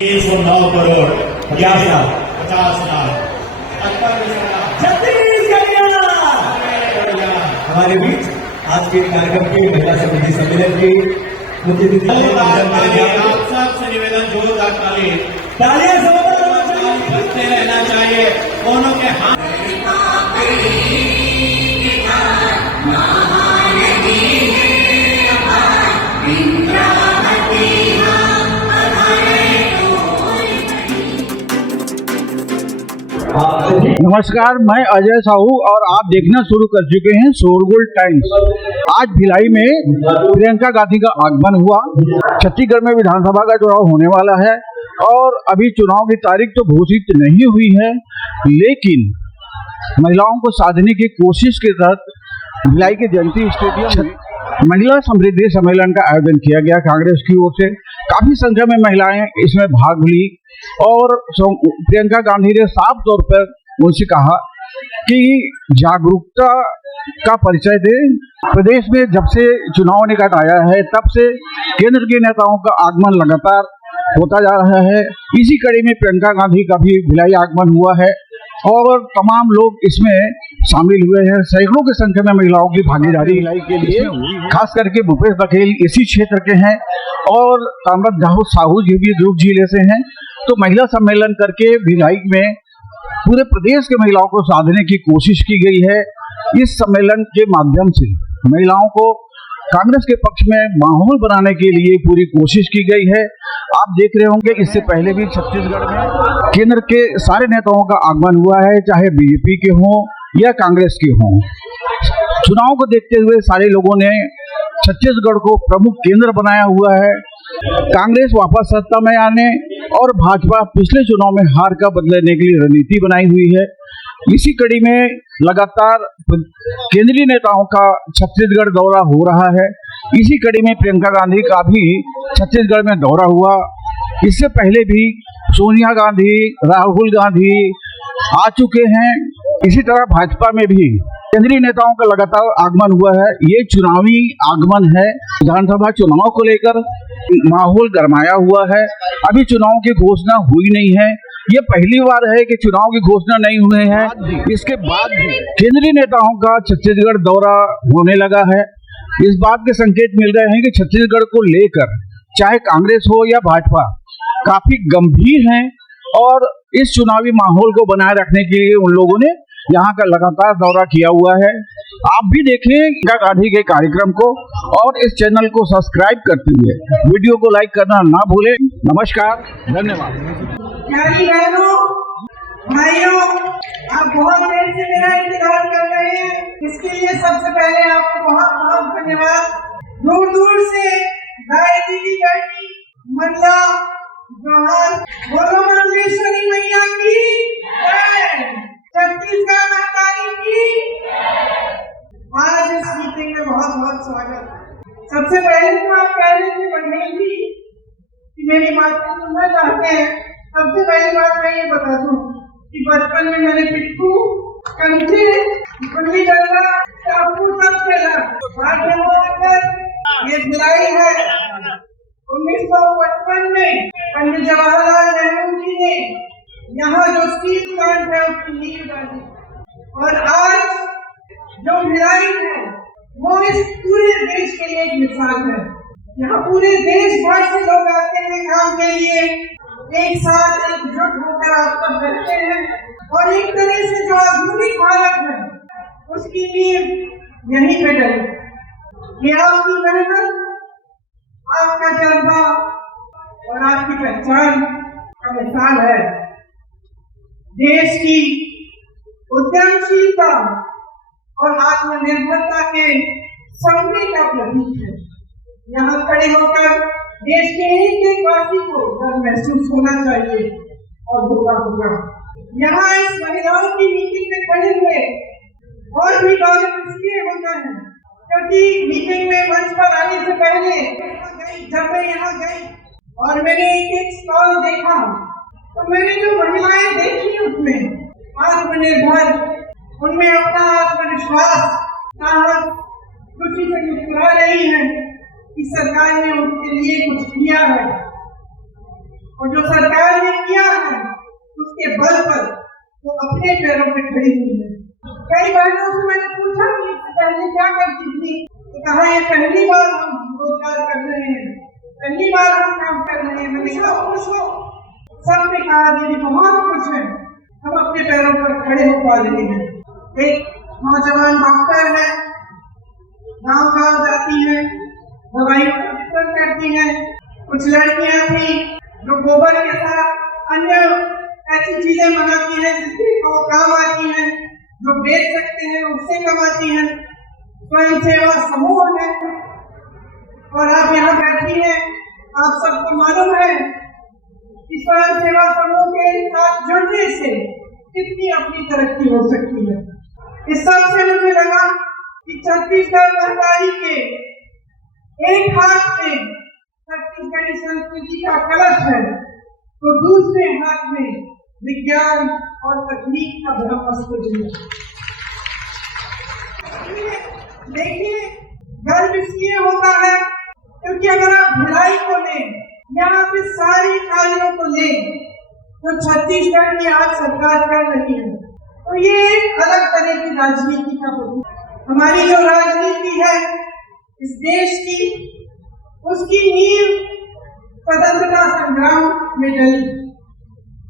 109 करोड़ 50 लाख हमारे बीच आज के कार्यक्रम के महिला समिति सम्मेलन के मुख्य अतिथि आप सबसे निवेदन जोरदार तालियां करते रहना चाहिए। दोनों के हाथ नमस्कार, मैं अजय साहू और आप देखना शुरू कर चुके हैं शोरगुल टाइम्स। आज भिलाई में प्रियंका गांधी का आगमन हुआ। छत्तीसगढ़ में विधानसभा का चुनाव होने वाला है और अभी चुनाव की तारीख तो घोषित नहीं हुई है, लेकिन महिलाओं को साधने की कोशिश के तहत भिलाई के जयंती स्टेडियम में महिला समृद्धि सम्मेलन का आयोजन किया गया। कांग्रेस की ओर से काफी संख्या में महिलाएं इसमें भाग ली और प्रियंका गांधी ने साफ तौर पर उनसे कहा कि जागरूकता का परिचय दें। प्रदेश में जब से चुनाव निकट आया है तब से केंद्र के नेताओं का आगमन लगातार होता जा रहा है। इसी कड़ी में प्रियंका गांधी का भी भिलाई आगमन हुआ है और तमाम लोग इसमें शामिल हुए हैं। सैकड़ों की संख्या में महिलाओं की भागीदारी भिलाई के लिए, खास करके भूपेश बघेल इसी क्षेत्र के हैं और ताम्रध्वज साहू जी भी दुर्ग जिले से हैं। तो महिला सम्मेलन करके भिलाई में पूरे प्रदेश के महिलाओं को साधने की कोशिश की गई है। इस सम्मेलन के माध्यम से महिलाओं को कांग्रेस के पक्ष में माहौल बनाने के लिए पूरी कोशिश की गई है। आप देख रहे होंगे इससे पहले भी छत्तीसगढ़ में केंद्र के सारे नेताओं का आगमन हुआ है, चाहे बीजेपी के हों या कांग्रेस के हों। चुनाव को देखते हुए सारे लोगों ने छत्तीसगढ़ को प्रमुख केंद्र बनाया हुआ है। कांग्रेस वापस सत्ता में आने और भाजपा पिछले चुनाव में हार का बदला लेने के लिए रणनीति बनाई हुई है। इसी कड़ी में लगातार केंद्रीय नेताओं का छत्तीसगढ़ दौरा हो रहा है। इसी कड़ी में प्रियंका गांधी का भी छत्तीसगढ़ में दौरा हुआ। इससे पहले भी सोनिया गांधी, राहुल गांधी आ चुके हैं। इसी तरह भाजपा में भी केंद्रीय नेताओं का लगातार आगमन हुआ है। ये चुनावी आगमन है। विधानसभा चुनाव को लेकर माहौल गरमाया हुआ है। अभी चुनाव की घोषणा हुई नहीं है। ये पहली बार है कि चुनाव की घोषणा नहीं हुए हैं। इसके बाद भी केंद्रीय नेताओं का छत्तीसगढ़ दौरा होने लगा है। इस बात के संकेत मिल रहे हैं कि छत्तीसगढ़ को लेकर चाहे कांग्रेस हो या भाजपा काफी गंभीर हैं और इस चुनावी माहौल को बनाए रखने के लिए उन लोगों ने यहाँ का लगातार दौरा किया हुआ है। आप भी देखें प्रियंका गांधी के कार्यक्रम को और इस चैनल को सब्सक्राइब करते हुए वीडियो को लाइक करना ना भूलें। नमस्कार, धन्यवाद। प्यारी बहनों, भाइयों, आप बहुत देर से मेरा इंतजार कर रहे हैं, इसके लिए सबसे पहले आपको बहुत बहुत धन्यवाद। दूर दूर से गायत्री की गढ़ी मंडला जौहर बोलो मंडलेश्वरी मैया की जय, छत्तीसगढ़ माता की। आज इस मीटिंग में बहुत बहुत स्वागत। सबसे पहले तो आप कह रहे थे बघेल जी कि मेरी बात सुनना चाहते हैं। सबसे पहली बात मैं ये बता दूं कि बचपन में मैंने पिट्ठू, कंचे, गुल्ली डंडा, टापू सब खेला। ये भिलाई है। 1955 में पंडित जवाहरलाल नेहरू जी ने यहाँ जो स्टील प्लांट है उसकी नींव डाली और आज जो भिलाई है वो इस पूरे देश के लिए एक मिसाल है। यहाँ पूरे देश भर से लोग आते हैं काम के लिए, एक साथ एकजुट होकर आप सब करते हैं और एक तरह से जो आधुनिक भारत है उसकी नींव यहीं पे डली। ये आपकी मेहनत, आपका जज्बा और आपकी पहचान का मिसाल है। देश की उद्यमशीलता और आत्मनिर्भरता के सपने का प्रतीक है। यहाँ खड़े होकर देश के एक वासी को गर्व महसूस होना चाहिए और होगा। यहाँ इस महिलाओं की मीटिंग में खड़े हुए और भी गौरव इसलिए होता है क्योंकि मीटिंग में मंच पर आने से पहले जब मैं यहाँ गई और मैंने एक स्टॉल देखा तो मैंने जो महिलाएं देखी उसमें आत्मनिर्भर, उनमें अपना आत्मविश्वास, साहस, खुशी से मुस्कुरा रही है कि सरकार ने उनके लिए कुछ किया है और जो सरकार अपने पैरों पे खड़ी हुई है। कई बहनों से मैंने पूछा कि इससे पहले क्या करती थी, तो कहा ये पहली बार हम रोजगार कर रहे हैं, पहली बार हम काम कर रहे हैं। मैंने कहा खुश हो? सबने कहा दीदी बहुत खुश है, हम अपने पैरों पर खड़े हो पा रहे हैं। एक नौजवान डॉक्टर है, गांव गांव जाती है, दवाइयों का वितरण करती है। कुछ लड़कियां थी जो गोबर के साथ अन्य ऐसी चीजें बनाती हैं जिससे वो काम आती हैं, जो बेच सकते हैं उससे कमाती हैं। स्वयं सेवा समूह है और आप यहाँ बैठी हैं, आप सबको मालूम है कि स्वयं सेवा समूह के साथ जुड़ने से कितनी अपनी तरक्की हो सकती है। इस सबसे मुझे लगा कि छत्तीसगढ़ महतारी के एक हाथ में छत्तीसगढ़ी संस्कृति का कलश है तो दूसरे हाथ में विज्ञान और तकनीक का ब्रह्मास्त्र है। देखिए गर्व इसलिए होता है क्योंकि अगर आप भिलाई को लें, यहाँ पे सारी कार्यों को लें तो छत्तीसगढ़ की आज सरकार कर रही है, तो ये एक अलग तरह की राजनीति का प्रतीक। हमारी जो राजनीति है इस देश की, उसकी नींव स्वतंत्रता संग्राम में डली।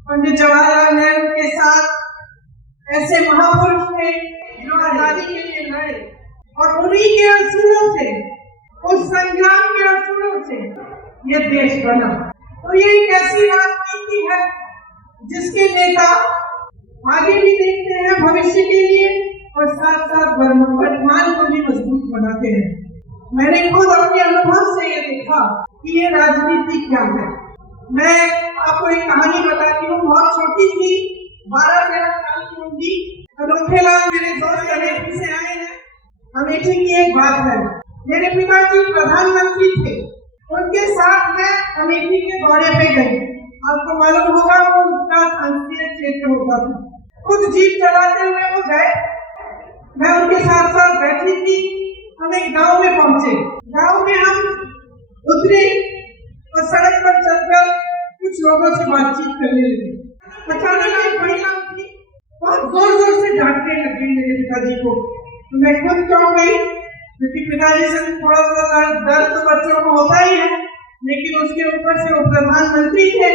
पंडित जवाहरलाल नेहरू के साथ ऐसे महापुरुष थे जो आजादी के लिए लड़े और उन्हीं के असूलों से, उस संग्राम के असूलों से ये देश बना। तो ये एक ऐसी राजनीति है जिसके नेता आगे भी देखते हैं भविष्य के लिए और साथ साथ वर्तमान को भी मजबूत बनाते हैं। मैंने खुद अपने अनुभव से ये देखा कि ये राजनीति क्या है। मैं आपको एक कहानी बताती हूँ, बहुत छोटी थी, 12-13 साल की होगी। अनोखे लाल मेरे दोस्त अमेठी से आए हैं। अमेठी की एक बात है, मेरे पिताजी प्रधानमंत्री थे, उनके साथ मैं अमेठी के दौरे पे गई। आपको मालूम होगा वो उनका संसदीय क्षेत्र होता था। खुद जीप चलाते हुए वो गए, मैं उनके साथ साथ बैठी थी। हम एक गांव में पहुंचे, गांव में हम उतरे और सड़क पर चलकर कुछ लोगों से बातचीत करने लगे। अचानक एक महिला थी, बहुत जोर जोर से डांटने लगी मेरे पिताजी को। तो मैं खुद चौंक गई क्योंकि पिताजी से थोड़ा सा डर तो बच्चों को होता ही है, लेकिन उसके ऊपर से वो प्रधानमंत्री थे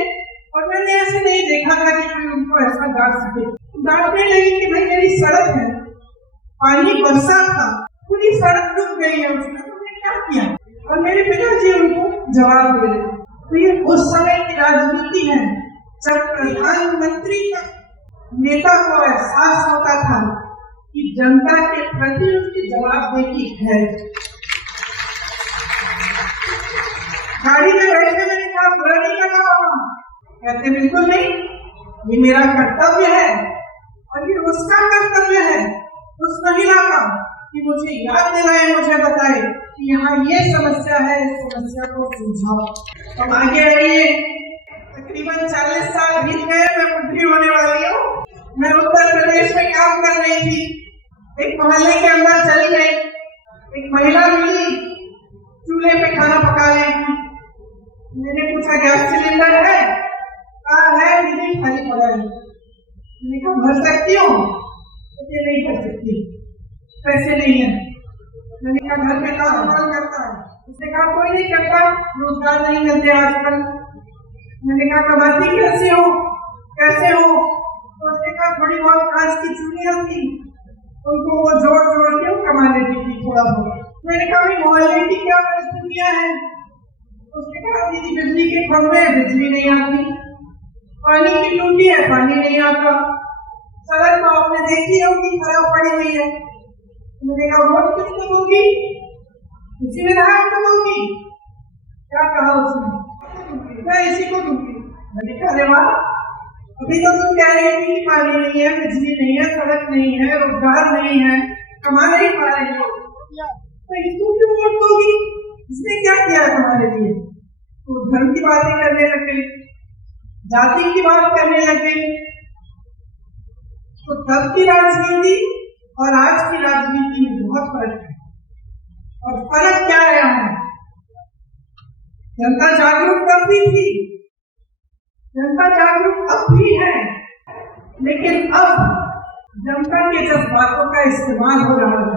और मैंने ऐसे नहीं देखा था कि कोई उनको ऐसा डांट सके। डांटने लगी कि भाई मेरी सड़क है, पानी बरसा था, पूरी सड़क डूब गई है, उसमें तुमने क्या किया? और मेरे पिताजी उनको जवाब दे रहे। तो ये उस समय की राजनीति है जब प्रधानमंत्री का नेता को एहसास होता था कि जनता के प्रति उसकी जवाबदेही है। गाड़ी में बैठे मैंने कहा बुरा नहीं लगा बाबा, कहते बिल्कुल नहीं, ये मेरा कर्तव्य है और ये उसका कर्तव्य है उस महिला का कि मुझे याद दिलाए, मुझे बताए कि यहाँ ये समस्या है, इस समस्या को सुलझाओ। अब आगे रहिए, तकरीबन 40 साल बीत गए, मैं बुढ़ी होने वाली हूँ। मैं उत्तर प्रदेश में काम कर रही थी, एक मोहल्ले के अंदर चली गई, एक महिला मिली, चूल्हे पे खाना पका रही थी। मैंने पूछा गैस सिलेंडर है? कहा है दीदी, खाली पड़ा है। मैंने कहा भर सकती हूँ? ये नहीं भर सकती, पैसे नहीं है। मैंने कहा घर में काम करता है? उसने कहा कोई नहीं करता, रोजगार नहीं मिलते आजकल। मैंने कहा कमाती कैसे हो? तो उसने कहा थोड़ी बहुत कांच की चूड़ियां थी, उनको वो जोड़ के कमा लेती थी थोड़ा बहुत। मैंने कहा भाई मोहल्ले की क्या परिस्थितियां हैं? उसने कहा दीदी बिजली के खंभे, बिजली नहीं आती, पानी की टूटी है, पानी नहीं आता, सड़क तो आपने देखी होगी खराब पड़ी हुई है। मैंने कहा वोट किसको दूंगी? किसी विधायक को दूंगी? क्या कहा उसने? मैं इसी को दूंगी। मैंने कहा अरे वाह, अभी तो तुम कह रही थी कि पानी नहीं है, बिजली नहीं है, सड़क नहीं है, रोजगार नहीं है, कमा नहीं पा रही हो, तो इसको क्यों वोट दोगी? इसने क्या किया तुम्हारे लिए? तो धर्म की बातें करने लग गई, जाति की बात करने लग गई। तो तब की राजनीति और आज की राजनीति में बहुत फर्क है। और फर्क क्या आया है? जनता जागरूक तब भी थी, जनता जागरूक अब भी है, लेकिन अब जनता के जज्बातों का इस्तेमाल हो रहा है।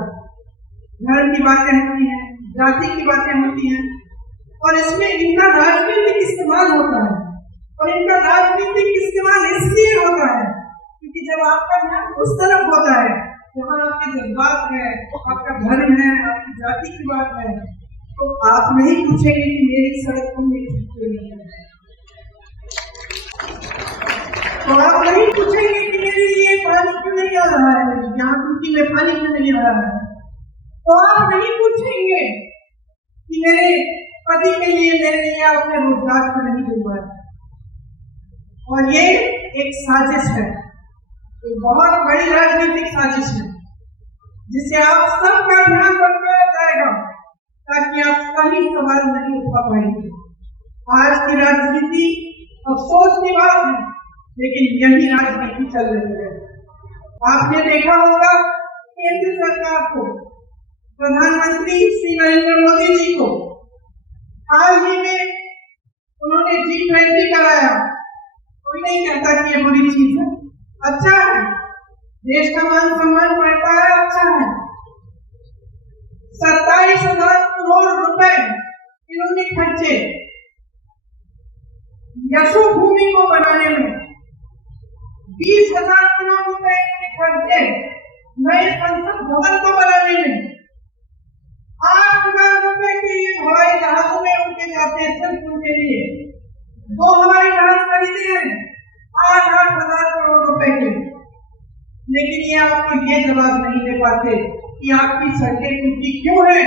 धर्म की बातें होती हैं, जाति की बातें होती हैं, और इसमें इनका राजनीतिक इस्तेमाल होता है। और इनका राजनीतिक इस्तेमाल इसलिए होता है क्योंकि जब आपका ध्यान उस तरफ होता है जहाँ आपके जज्बात है, आपका धर्म है, आपकी जाति की बात है, तो आप नहीं पूछेंगे कि मेरी सड़क को नहीं है, तो आप नहीं पूछेंगे कि मेरे लिए पानी क्यों नहीं आ रहा है, यहाँ टूटी में पानी क्यों नहीं आ रहा है, तो आप नहीं पूछेंगे कि मेरे पति के लिए, मेरे लिए आपने रोजगार को नहीं दिलवाया। और ये एक साजिश है, एक बहुत बड़ी राजनीतिक साजिश है, जिसे आप सबका ध्यान भटकाया जाएगा ताकि आप सही सवाल नहीं उठा पाएंगे। आज की राजनीति अफसोस की बात है, लेकिन यही राजनीति चल रही है। आपने देखा होगा केंद्र सरकार को, प्रधानमंत्री श्री नरेंद्र मोदी जी को हाल ही में उन्होंने G20 कराया। कोई नहीं कहता कि ये बुरी चीज है, अच्छा है, देश का मान सम्मान बढ़ता है, अच्छा है। 27,000 करोड़ रुपए इन्होंने खर्चे यशोभूमि को बनाने में, 20,000 करोड़ रुपए खर्चे नए संसद भवन को बनाने में, 8,000 रुपए के ये हवाई जहाजों में उनके जाते हैं सिर्फ उनके लिए। 2 हवाई जहाज खरीदे हैं 8,000 करोड़ रुपए के, लेकिन ये आपको ये जवाब नहीं दे पाते कि आपकी सड़कें टूटी क्यों है।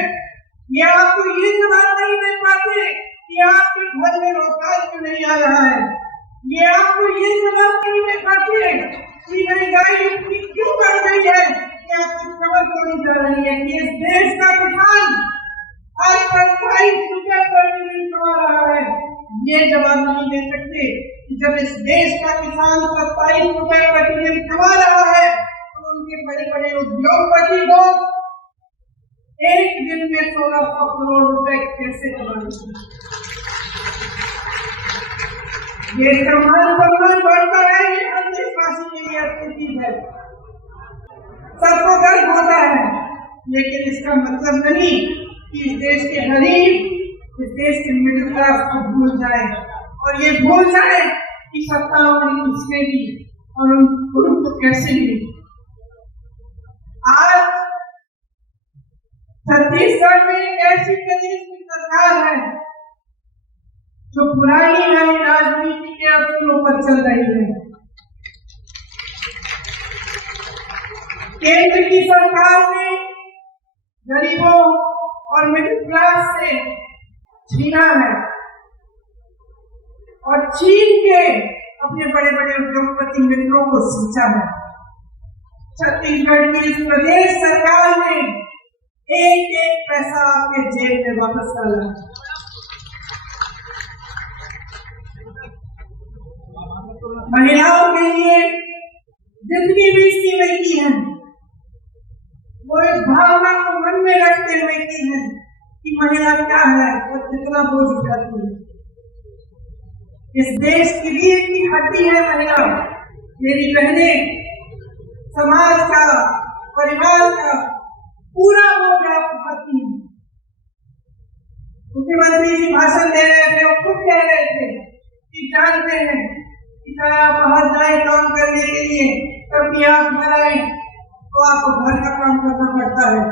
ये आपको ये जवाब नहीं दे पाते कि आपके घर में रोजगार क्यों नहीं आ रहा है। ये आपको ये जवाब नहीं दे पाते कि महंगाई इतनी क्यों बढ़ गई है कि आपकी कमर तोड़ी जा रही है, कि इस देश का किसान आज 27 रुपए प्रति दिन कमा रहा है। ये जवाब नहीं दे सकते कि जब इस देश का किसान 27 रुपए प्रति दिन कमा रहा है तो उनके बड़े बड़े उद्योगपति लोग एक दिन में 1600 करोड़ रुपए कैसे कमाएंगे। ये मान सम्मान बढ़ता है, ये हर देशवासी के लिए अच्छी चीज है, सबको गर्व होता है, लेकिन इसका मतलब नहीं कि इस देश के गरीब, इस देश के मिडिल क्लास को भूल जाए, और ये भूल जाए कि सत्ता उन्हें किसने दी और उनको कैसे दी। आज छत्तीसगढ़ में एक ऐसी प्रदेश की सरकार है जो पुरानी नई राजनीति के असूलों पर चल रही है। केंद्र की सरकार ने गरीबों और मिडिल क्लास से छीना है और छीन के अपने बड़े बड़े उद्योगपति मित्रों को सींचा है। छत्तीसगढ़ की इस प्रदेश सरकार ने एक एक पैसा आपके जेब में वापस डाला। महिलाओं के लिए जितनी भी स्कीमें की हैं वो इस भावना को मन में रखते हुए की है कि महिला क्या है और कितना बोझ उठाती है। इस देश की रीढ़ की हड्डी है महिला। मेरी बहनें, समाज का, परिवार का पूरा बोझ आप उठाती हैं। मुख्यमंत्री जी भाषण दे रहे थे और खुद कह रहे थे कि जानते हैं कि चाहे आप बाहर जाए काम करने के लिए, तब भी आप घर आए तो आपको घर का काम करना पड़ता है,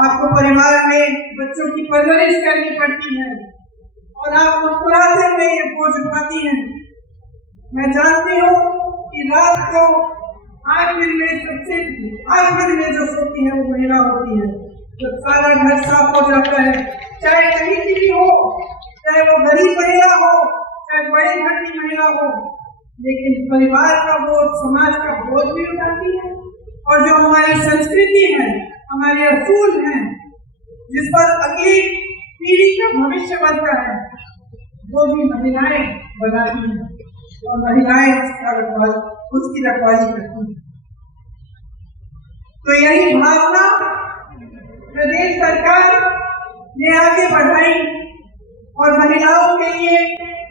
आपको परिवार में बच्चों की परवरिश करनी पड़ती है और आप मुस्कुराते हुए ये बोझ उठाती हैं। मैं जानती हूँ कि रात को आखिर में जो सोती है वो महिला होती है। जब सारा घर साफ हो जाता है, चाहे कहीं की भी हो, चाहे वो गरीब महिला हो, चाहे बड़े घर की महिला हो, लेकिन परिवार का बोझ, समाज का बोझ भी उठाती है। और जो हमारी संस्कृति है, हमारे असूल हैं, जिस पर अगली पीढ़ी का भविष्य बनता है, वो भी महिलाएं बनाती हैं और महिलाएं उसकी रखवाली करती हैं। तो यही भावना प्रदेश सरकार ने आगे बढ़ाई और महिलाओं के लिए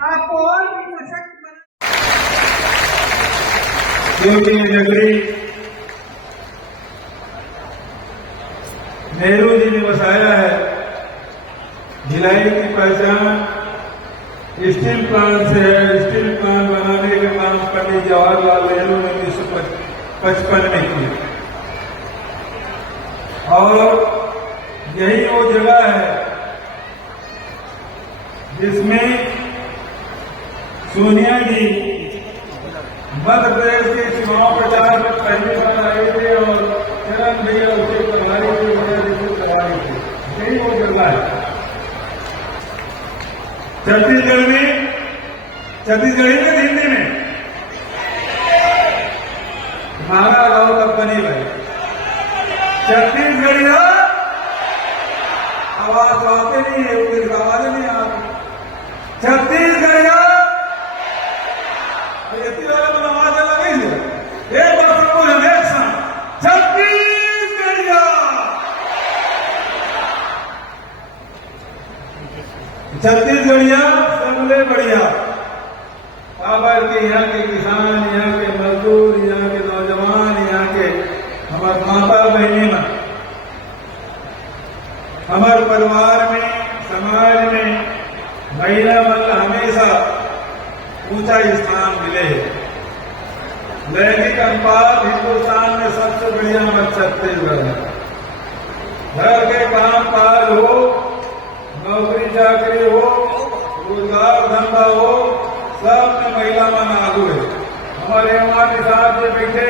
आपको और भी सशक्त देवगिरी नगरी नेहरू जी ने बसाया है। भिलाई की पहचान स्टील प्लांट से है। स्टील प्लांट बनाने का काम पंडित जवाहरलाल नेहरू ने 1955 में किया और यही वो जगह है जिसमें सोनिया जी मध्य प्रदेश के चुनाव प्रचार में पहली बार आए थे और चरण भैया उसे प्रभारी थे, करवाई थी। यही वो जगह है। छत्तीसगढ़ी में हिंदी में हमारा गाँव कंपनी भाई छत्तीसगढ़ी आवाज आते नहीं है, उसकी आवाज नहीं आती। छत्तीसगढ़िया इतनी वाले में आवाज अलग ही है। एक बार सब बोले एक साथ छत्तीसगढ़िया। छत्तीसगढ़िया सबले बढ़िया। काबर के यहाँ के किसान, यहाँ के मजदूर, यहाँ के नौजवान, यहाँ के हमारे माता बहनी में, हमारे परिवार में, समाज में महिला मन हमेशा ऊंचा स्थान मिले है। लैंगिक अनुपात हिंदुस्तान में सबसे बढ़िया मत छत्तीसगढ़ है। घर के काम काज हो, नौकरी चाकरी हो, रोजगार धंधा हो, सब में महिला मन आगू है। हमारे वहां के साथ में बैठे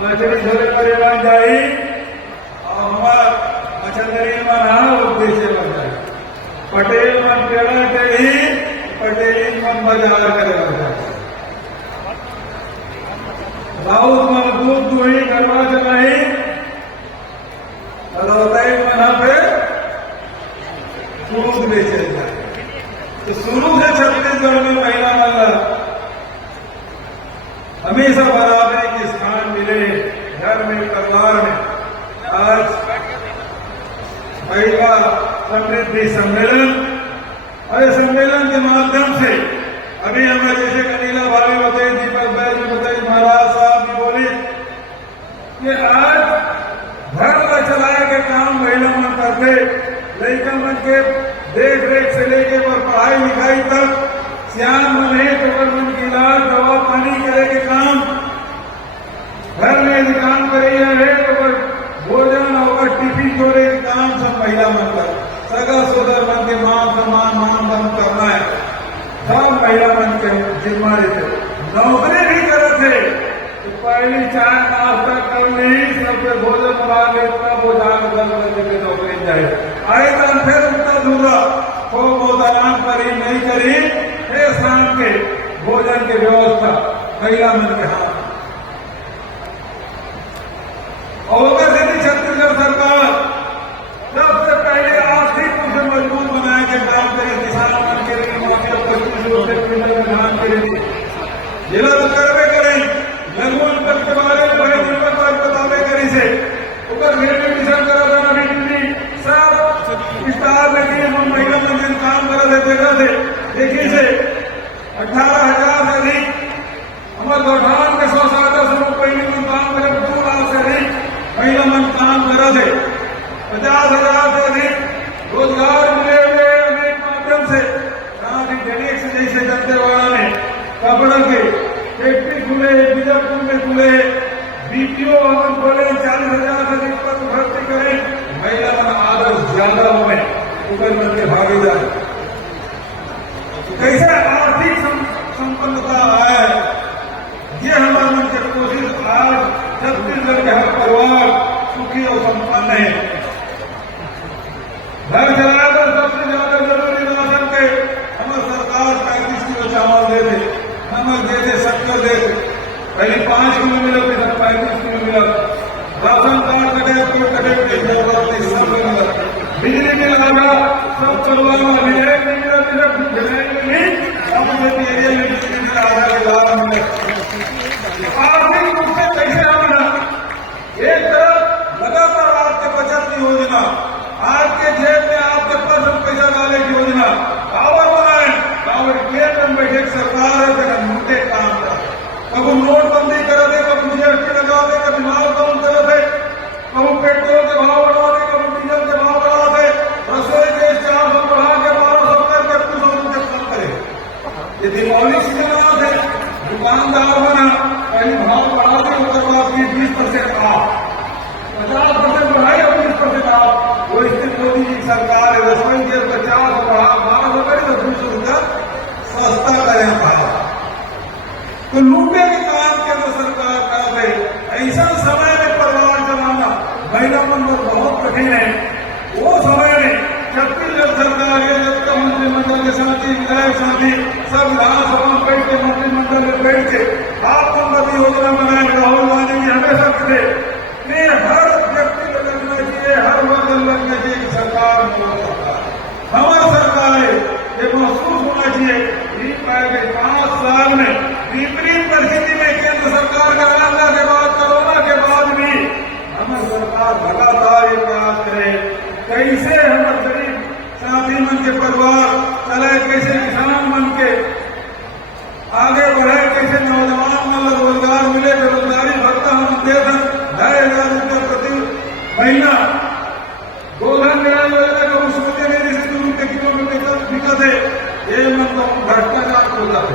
मछली झोले पर बन जाई और हमारा मछंदरी मन उद्देश्य बन जाए। पटेल मन पेड़ा कही, पटेली मन बाजार करे बन जाए। राउत मन दूध दुही गरबा चलाई, रौताई मन पे दूध बेचे जाए। तो शुरू से छत्तीसगढ़ में महिला मन हमेशा बराबरी के स्थान मिले, घर में, परिवार में। आज महिला समृद्धि सम्मेलन और इस सम्मेलन के माध्यम से अभी हमें जैसे कनीला भाभी बताई, दीपक भाई जी बताई, महाराज साहब भी बोले कि आज घर का चलाए के काम महिला मन करते। लड़का मन के देख रेख से लेके और पढ़ाई लिखाई तक, सियान मन है तो मन की इलाज दवा पानी करे के काम घर में यदि काम करे है तो भोजन और टिफिन जोड़े के काम सब महिला मन कर। सगा सोदर मन के मान सम्मान मान बंद करना है, सब महिला मन के जिम्मेदारी थे। नौकरी भी करे थे तो पहली चाय नाश्ता कर ली, सबके भोजन बना ले, तब वो जाकर 10 बजे के नौकरी जाए। आए तो फिर उतना दूरा को मोदान करी नहीं करी, फिर शाम के भोजन की व्यवस्था महिला मन के हाथ। और छत्तीसगढ़ सरकार सबसे पहले आर्थिक रूप से मजबूत बनाने के काम करे। किसान मन के लिए 25 क्विंटल धान के लिए जिला तो करवे करें, लघु उपज के बारे में बड़े दिन पर बतावे करी से ऊपर मिशन करा था मीटिंग सब विस्तार में कि हम महिला मंदिर काम करा देते थे। देखिए से 18,000 से अधिक हमारे गौठान के 100 समूह पहले काम करे, 2 लाख से अधिक महिला मन काम करा थे। 50,000 से अधिक रोजगार मिले हुए अनेक माध्यम से। डेनेक्स जैसे दंतेवाड़ा में कपड़ा के फैक्ट्री खुले, बीजापुर में खुले, बीपीओ भवन खोले, 40,000 से अधिक पद भर्ती करें। महिला मन आदर्श ज्यादा हुए, ऊपर मन के भागीदार। कैसे आर्थिक संपन्नता आया है, ये हमारे मन की कोशिश। आज छत्तीसगढ़ के हर परिवार सुखी और संपन्न है। घर चलाया तो सबसे ज्यादा जरूरी राशन के हमारी सरकार 35 किलो चावल दे दे, नमक दे दे, शक्कर दे दे। पहले 5 किलो मिला, फिर 35 किलो मिला। राशन कार्ड कटे तो कटे, जरूरत नहीं, सब मिला। बिजली बिल लगा, सब परिवार में मिले, एरिया में बिजली बिल आधा के लाभ मिले। आर्थिक रूप से कैसे होना, एक तरफ लगातार आपके बचत की योजना, आपके जेब में आपके पास हम पैसा डाले की योजना, पावर बनाए, पावर प्लेट में बैठे सरकार है जगह मोटे काम कर। कभी नोटबंदी कर दे, कभी जीएसटी लगा दे, कभी माल कम कर दे, कभी पेट्रोल के भाव बढ़ा पॉलिसी के बाद है दुकानदार बना पहले भाव बढ़ा दे उसके बाद 20% आप 50% बढ़ाई और 20% आप वो इससे मोदी की सरकार है रसोई के 50 बढ़ा 12 करे तो 200 रुपया सस्ता करें भाव तो लूटे के काम केंद्र सरकार कर दे ऐसा समय में परिवार चलाना महिला मंडल बहुत कठिन है वो समय में छत्तीसगढ़ सरकार है जब का मंत्रिमंडल के साथी विधायक साथी सब विधानसभा में बैठ के मंत्रिमंडल में बैठ के आप संबंधी योजना बनाए राहुल गांधी जी हमेशा थे कि हर व्यक्ति को लगना चाहिए हर वर्ग लगना चाहिए कि सरकार हमारी सरकार है ये महसूस होना चाहिए 5 साल में विपरीत परिस्थिति में केंद्र सरकार का लाना के बाद कोरोना के बाद भी हमारी सरकार लगातार ये प्रयास करे कैसे हमारे गरीब साथी मन के परिवार चले कैसे किसान मन के आगे बढ़े कैसे नौजवान मन रोजगार मिले बेरोजगारी भत्ता हम दे दें 2,500 रुपये प्रति महीना गोधन न्याय योजना का उस सोचे नहीं जैसे 2 रुपये किलोमीटर दिक्कत है ये मतलब भ्रष्टाचार हो जाते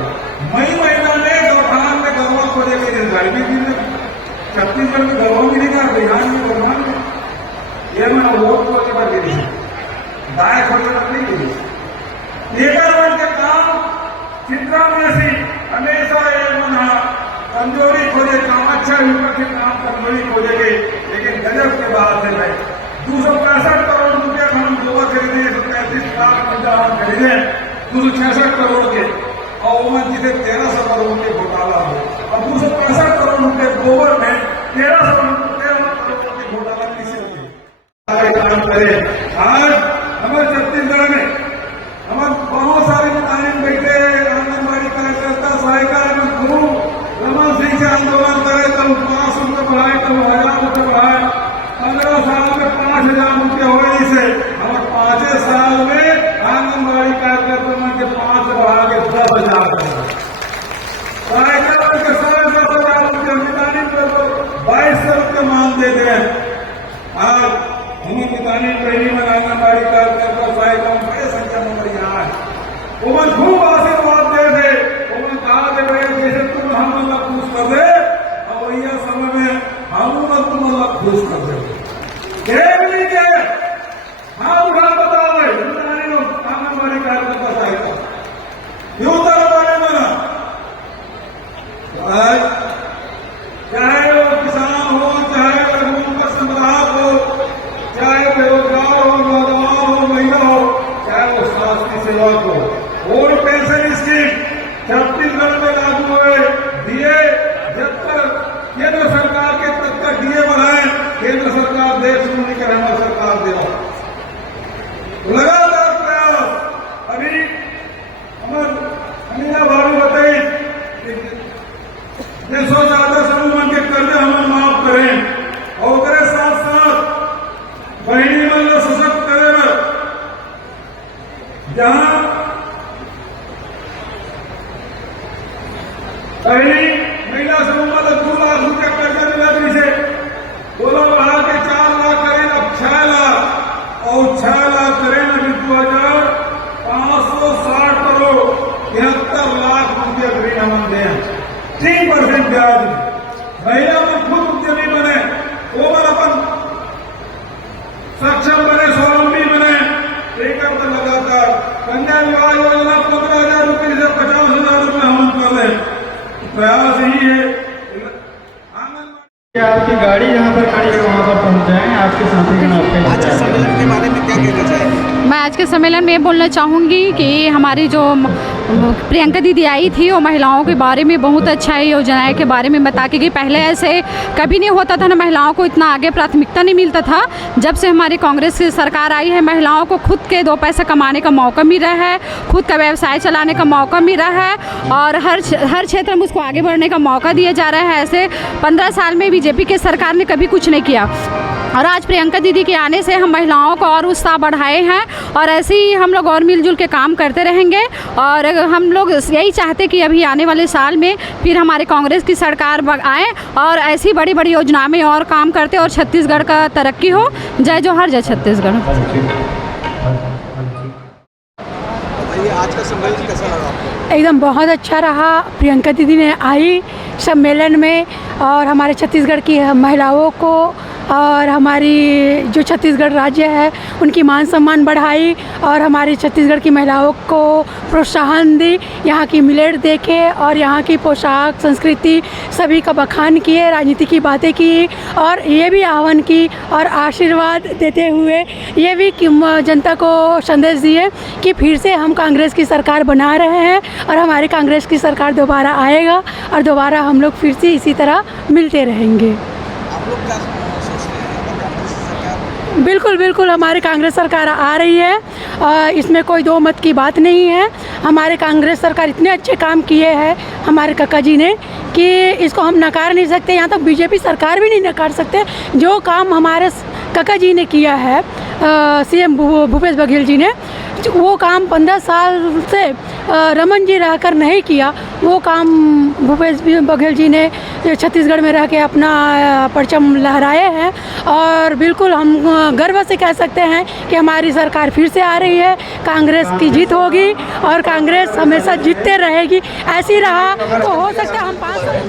मई महीना में गौठान में गरवा खोजे के गर्मी भी छत्तीसगढ़ में गरवा मिली का बिहार में गरवा ये मैं वोट खोजे पर गिरी दाएं खोजे पर नहीं गिरी नेतावन के काम चित्रा में से हमेशा ये मना कमजोरी खोजे काम अच्छा विपक्ष के काम कमजोरी खोजेंगे लेकिन गजब के बाद है 265 करोड़ रुपया हम गोबर खरीदे 135 लाख क्विंटल हम खरीदे 266 करोड़ के और वो जिसे 1300 करोड़ के घोटाला हो और 265 करोड़ रुपए गोबर में 1300 करोड़ के घोटाला किसी ने काम करे आज हमारे छत्तीसगढ़ में हमारे बहुत सारे मुतालिम बैठे आंगनबाड़ी कार्यकर्ता सहायिका में खूब रमन सिंह से आंदोलन करे तो 500 रुपये बढ़ाए तो 1000 रुपये बढ़ाए 15 साल में 5,000 रुपये हो इसे हमारे 5 साल में आंगनबाड़ी कार्यकर्ता के 5 बढ़ा के 10,000 सहायिका के 10,500 रुपये मुतालिम को 2200 रुपये मान देते हैं आज हमें पितानी पहली में आंगनबाड़ी कार्यकर्ता सहायिका बड़े संख्या में हमारे यहाँ है वो मैं खूब आशीर्वाद दे दे वो मैं कहा दे भाई जैसे तुम हम मतलब खुश कर दे और वही समय में हम तुम मतलब खुश कर दे हाँ उठा बता रहे आंगनबाड़ी कार्यकर्ता सहायिका क्यों तरह बना चाहे वो किसान हो चाहे लघु संग्राहक हो चाहे बेरोजगार हो नौजवान हो महिला हो चाहे वो स्वास्थ्य सेवक हो ओल्ड पेंशन स्कीम छत्तीसगढ़ में लागू हुए दिए जब तक केंद्र सरकार के तब तक दिए बढ़ाए केंद्र सरकार देश में नहीं करे हमारी सरकार दे रहा लगातार प्रयास अभी हमारे अनिला भाभी बताई 100 ज्यादा समूह मन के कर्जे हमें माफ करें और साथ साथ बहनी वाला सशक्त करे जहां पहली महिला समूह वाला 2 लाख रुपया कर्जा मिला से 2 लाख बढ़ा के 4 लाख करें अब 6 लाख और 6 लाख करें अभी 2,560 करोड़ 73 लाख रुपया ऋण हम दें 3% ब्याज महिला में खुद उद्यमी बने वो अपन सक्षम बने स्वावलंबी बने एक लगातार कन्या विवाह योजना 15,000 रुपये से 50,000 रुपये हम कर रहे प्रयास यही है आपकी गाड़ी जहाँ पर खड़ी है वहाँ पर पहुँच जाएं आपके साथी आज के सम्मेलन के बारे में क्या कहना चाहेंगे? मैं आज के सम्मेलन में ये बोलना चाहूँगी कि हमारी जो प्रियंका दीदी आई थी वो महिलाओं के बारे में बहुत अच्छा योजनाएं के बारे में बता के गई। पहले ऐसे कभी नहीं होता था ना, महिलाओं को इतना आगे प्राथमिकता नहीं मिलता था। जब से हमारी कांग्रेस की सरकार आई है महिलाओं को खुद के 2 पैसे कमाने का मौका मिल रहा है, खुद का व्यवसाय चलाने का मौका मिल रहा है और हर क्षेत्र में उसको आगे बढ़ने का मौका दिया जा रहा है। ऐसे 15 साल में बीजेपी की सरकार ने कभी कुछ नहीं किया और आज प्रियंका दीदी के आने से हम महिलाओं को और उत्साह बढ़ाए हैं और ऐसे ही हम लोग और मिलजुल के काम करते रहेंगे। और हम लोग यही चाहते कि अभी आने वाले साल में फिर हमारे कांग्रेस की सरकार आए और ऐसी बड़ी बड़ी योजनाओं में और काम करते और छत्तीसगढ़ का तरक्की हो। जय जोहार, जय छत्तीसगढ़। बताइए आज का सम्मेलन कैसा लगा आपको? एकदम बहुत अच्छा रहा। प्रियंका दीदी ने आई सम्मेलन में और हमारे छत्तीसगढ़ की महिलाओं को और हमारी जो छत्तीसगढ़ राज्य है उनकी मान सम्मान बढ़ाई और हमारी छत्तीसगढ़ की महिलाओं को प्रोत्साहन दी। यहाँ की मिलेट देखे और यहाँ की पोशाक संस्कृति सभी का बखान किए, राजनीति की बातें की और ये भी आह्वान की और आशीर्वाद देते हुए ये भी कि जनता को संदेश दिए कि फिर से हम कांग्रेस की सरकार बना रहे हैं और हमारी कांग्रेस की सरकार दोबारा आएगा और दोबारा हम लोग फिर से इसी तरह मिलते रहेंगे। आप लोग क्या सोचते हैं अगर कांग्रेस सरकार? बिल्कुल बिल्कुल हमारी कांग्रेस सरकार आ रही है, इसमें कोई दो मत की बात नहीं है। हमारे कांग्रेस सरकार इतने अच्छे काम किए हैं हमारे काका जी ने कि इसको हम नकार नहीं सकते, यहाँ तक बीजेपी सरकार भी नहीं नकार सकते। जो काम हमारे काका जी ने किया है सीएम भूपेश बघेल जी ने, वो काम 15 साल से रमन जी रहकर नहीं किया, वो काम भूपेश बघेल जी ने छत्तीसगढ़ में रह के अपना परचम लहराए हैं और बिल्कुल हम गर्व से कह सकते हैं कि हमारी सरकार फिर से आ रही है। कांग्रेस की जीत होगी और कांग्रेस हमेशा जीतते रहेगी। ऐसी रहा तो हो सकता है हम 5 साल।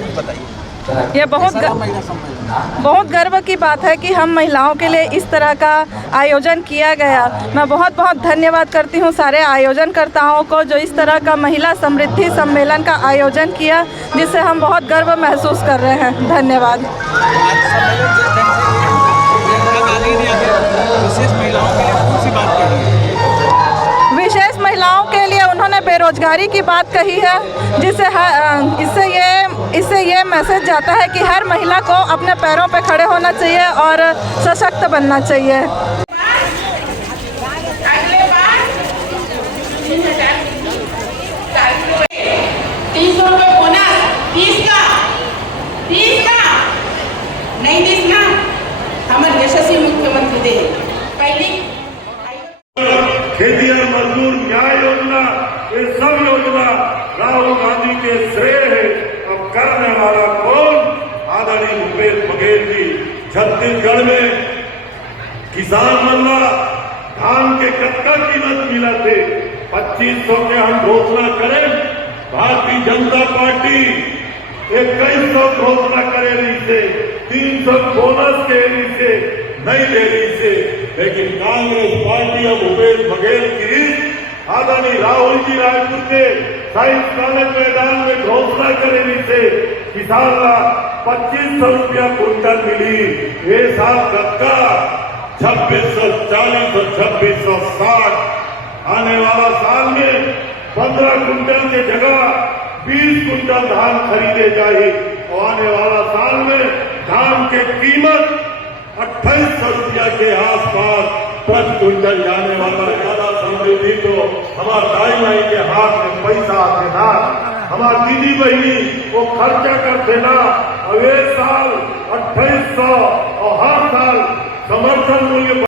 ये बहुत गर्व की बात है कि हम महिलाओं के लिए इस तरह का आयोजन किया गया। मैं बहुत बहुत धन्यवाद करती हूँ सारे आयोजनकर्ताओं को जो इस तरह का महिला समृद्धि सम्मेलन का आयोजन किया, जिससे हम बहुत गर्व महसूस कर रहे हैं। धन्यवाद। आज सम्मेलन जिस ढंग से प्रियंका गांधी ने विशेष महिलाओं के लिए कौन सी बात कही है? विशेष महिलाओं के लिए उन्होंने बेरोजगारी की बात कही है, इससे ये मैसेज जाता है कि हर महिला को अपने पैरों पर खड़े होना चाहिए और सशक्त बनना चाहिए। 300 रुपये बोनस 30 का नहीं देना हमारे यशस्वी मुख्यमंत्री दे। पहली खेती और मजदूर न्याय योजना, ये सब योजना राहुल गांधी के श्रेय है। अब करने वाला कौन? आदरणीय भूपेश बघेल जी। छत्तीसगढ़ में किसान मल्ला धान के कट्टा कीमत मिला थे 2500 के हम घोषणा करें। भारतीय जनता पार्टी 2100 घोषणा करे रही से 300 बोनस दे रही से नहीं दे रही से, लेकिन कांग्रेस पार्टी और भूपेश बघेल की आदरणीय राहुल जी रायपुर के साइंस कॉलेज मैदान में घोषणा करे रही से किसान ला 2500 रुपया कुंटल मिली। ये साल कक्का 2640 और 2660। आने वाला साल में 15 कुंटल के जगह 20 कुंटल धान खरीदे जाए और आने वाला साल में धान के कीमत 2800 रुपया के आसपास प्रति क्विंटल जाने वाला। ज्यादा समृद्धि तो हमारे दाई माई के हाथ में पैसा आते ना, हमारी दीदी बहनी वो खर्चा करते ना। और ये साल 2800 और हर साल समर्थन मूल्य